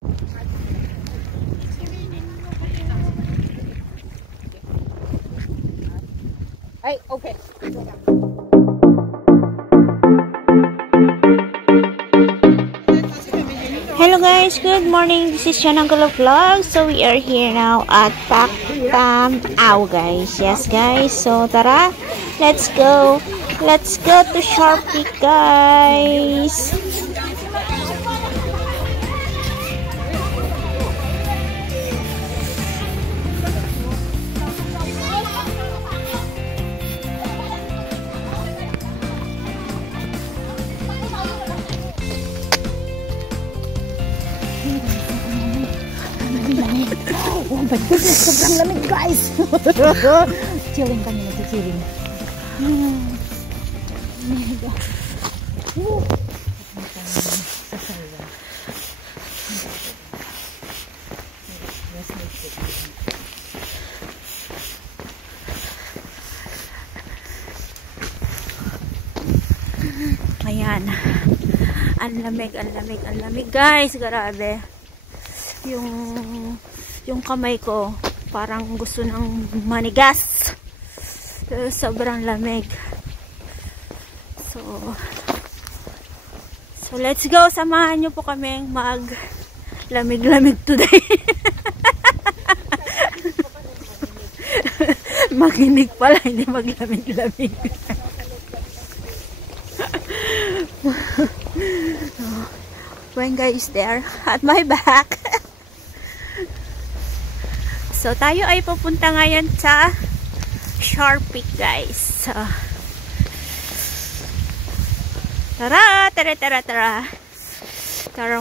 Ay, okay. Hello guys, good morning. This is Chanangolo Vlog. So we are here now at Pactamao guys. Yes guys. So tara, let's go. Let's go to Sharpie guys. Oh my goodness, sobrang lamig guys. Chilling kami, nag-chilling. Ayan. Ang lamig, ang lamig, ang lamig guys. Grabe. Yung kamay ko parang gusto ng manigas. Sobrang lamig. So let's go. Samahan nyo po kami mag lamig-lamig today. Makinig pala, hindi maglamig-lamig. Wenga is there at my back. So tayo ay pupunta ngayon sa Sharpie guys. So, tara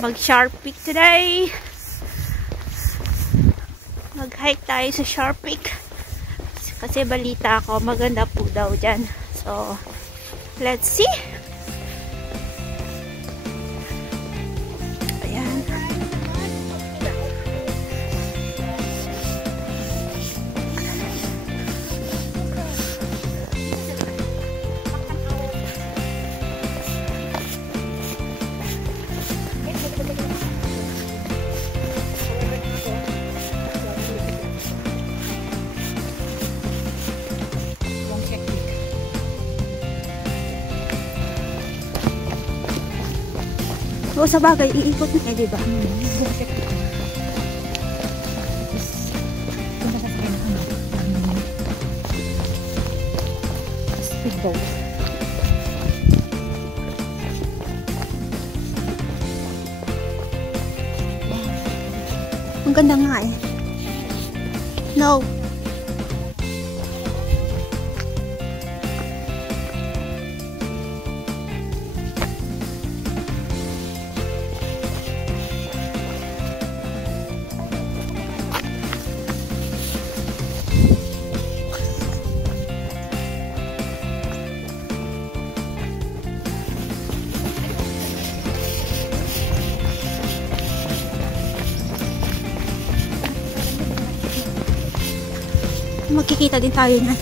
mag Sharpie today. Mag hike tayo sa Sharpie kasi balita ko maganda po daw dyan. So let's see. O sa bagay, iikot na diba? Speedboat. Ang ganda nga eh. No. Magkikita din tayo niyan.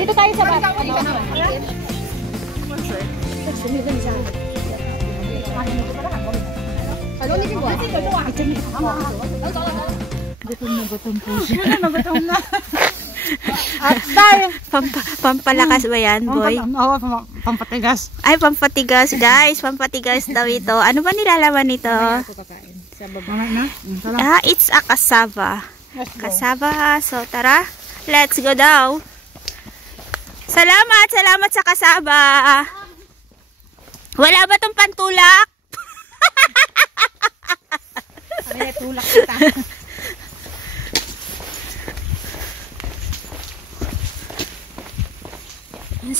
Dito tayo sa bata. Gutom po siya. Gutom na. Pampalakas ba yan, boy? Oo, pampatigas. Ay, pampatigas, guys. Pampatigas daw ito. Ano ba nilalaman nito? It's a cassava. Cassava. So, tara. Let's go daw. Salamat sa cassava. Wala ba tong pantulak? Ay, tulak kita.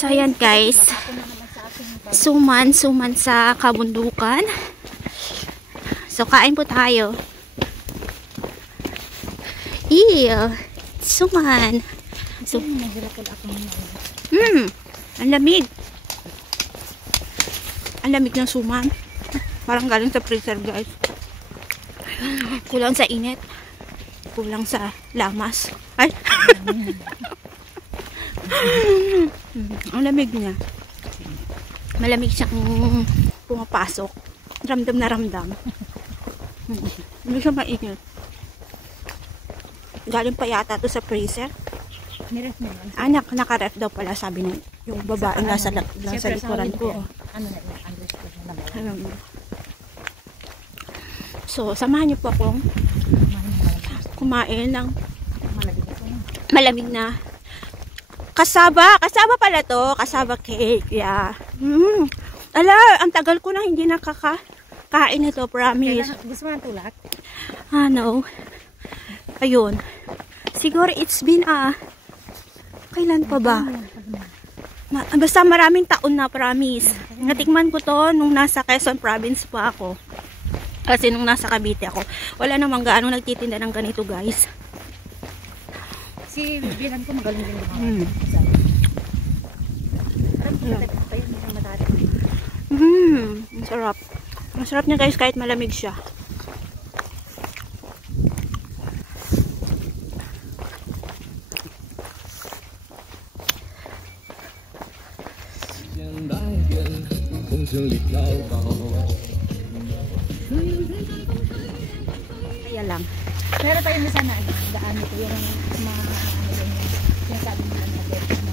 So, ayan guys. Suman sa kabundukan. So, kain po tayo. Ew! Suman. So, ang lamig. Ang lamig ng suman. Parang galing sa freezer, guys. Kulang sa init. Kulang sa lamas. Ay! Ang lamig niya. Malamig siyang pumapasok. Ramdam na ramdam. Hindi siya mainit. Galing pa yata to sa freezer. Anak, naka-ref daw pala, sabi ng yung babae nasa likuran ko. So, samahan niyo po akong kumain ng malamig na kasaba pala to, kasaba cake. Yeah. Ala, ang tagal ko na hindi nakakain ito, promise. Gusto mo ng tulak? No. Ayun. Siguro it's been kailan pa ba? Basta maraming taon na, promise. Natikman ko to nung nasa Quezon province pa ako. Kasi nung nasa Cavite ako, wala namang gaano nagtitinda ng ganito, guys. Si bilan ko magaling din Ang sarap. Ang sarap niya, guys, kahit malamig siya. Kaya lang. Pero tayo na sana daan ito yung sinasabi nila na dead end.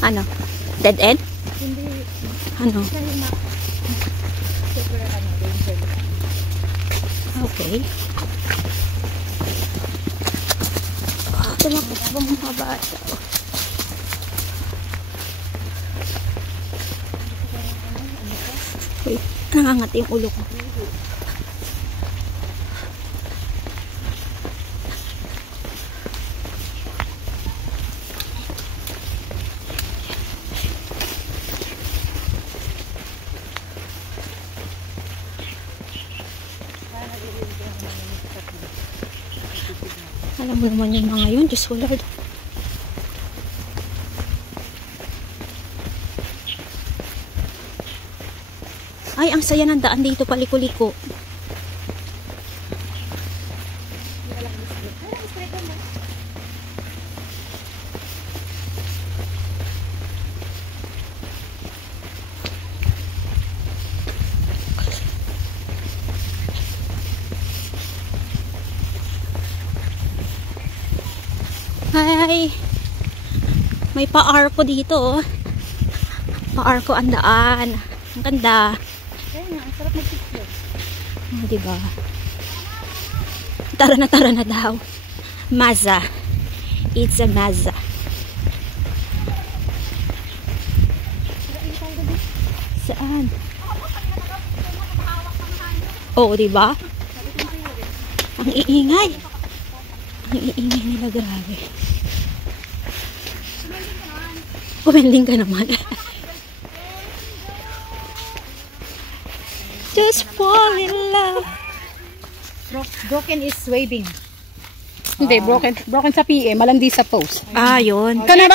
Ano? Dead end? Hindi. Ano? Super danger. Okay. Tumakbo mga bata. Wait, nangangati yung ulo ko. Alam mo naman yung mga yun, Diyos ko Lord. Ay, ang saya ng daan dito, paliko-liko. Hi! May pa-arko dito, oh. Pa-arko ang daan. Ang ganda. Ayun nga, ang sarap mag-picture. Oh, diba? Tara na daw. Maza. It's a Maza. Saan? Oh, diba? Ang iingay. Ang iingay nila, grabe. Kumending ka naman. Just fall in love. Broken is waving. Hindi, broken sa PA, malandi sa post. Yun. Ka na,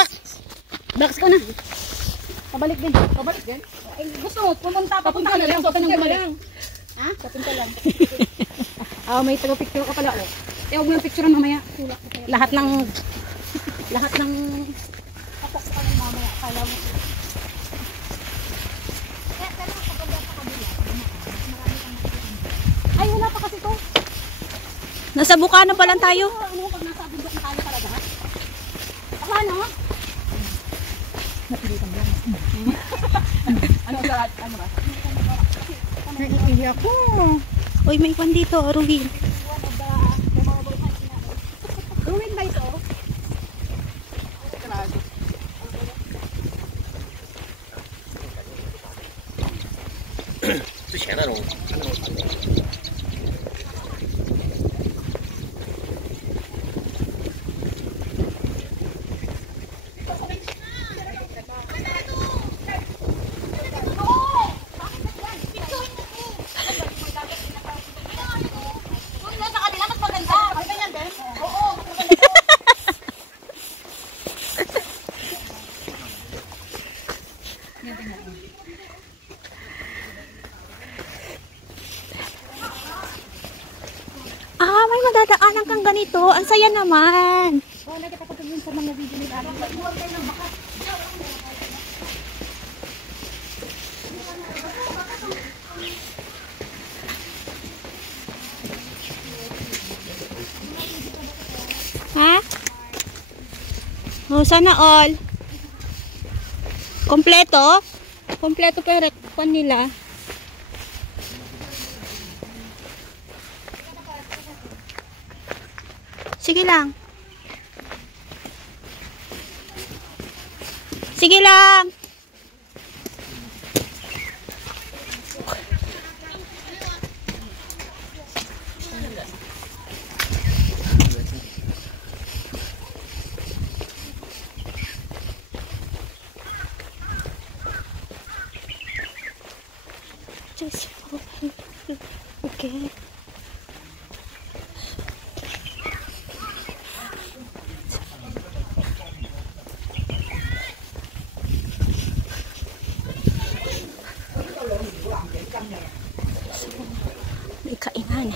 Bax ka na. Pabalik din. Ay, gusto mo, pumunta na lang. Papunta lang. Ha? Papunta lang. May taga-picture ka pala. Eh, huwag mo yung picture mamaya. Lahat ng mamaya. Kala mo. Ay, wala pa kasi to. Nasa Bukana pa lang tayo. Ano pag nasa bundok na tayo talaga? Ano? Napilitan lang. Ano ba? Naiihi ako. Uy, may pan dito, Ruhin. Ruin ba ito? may madadaanan kang ganito. Ang saya naman. Oh, nakita ko din sa mga video nila. Ha? Oh, sana all. Kompleto? Kompleto pero pan nila. Sige lang. Sige lang. Just okay. May kainan.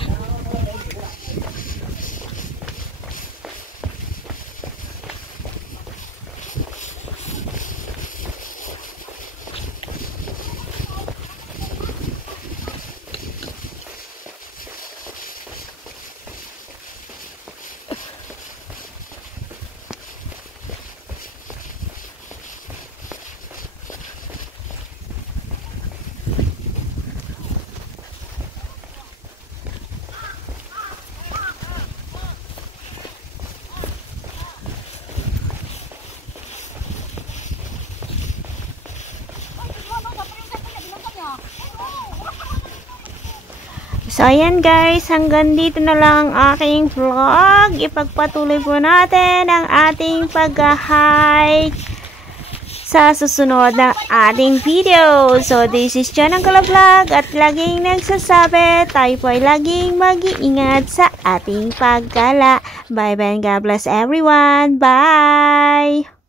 So, ayan guys, hanggang dito na lang ang aking vlog. Ipagpatuloy po natin ang ating pag-hike sa susunod na ating video. So, this is Chonang Vlog at laging nagsasabi, tayo po ay laging mag-iingat sa ating paggala. Bye-bye and God bless everyone. Bye!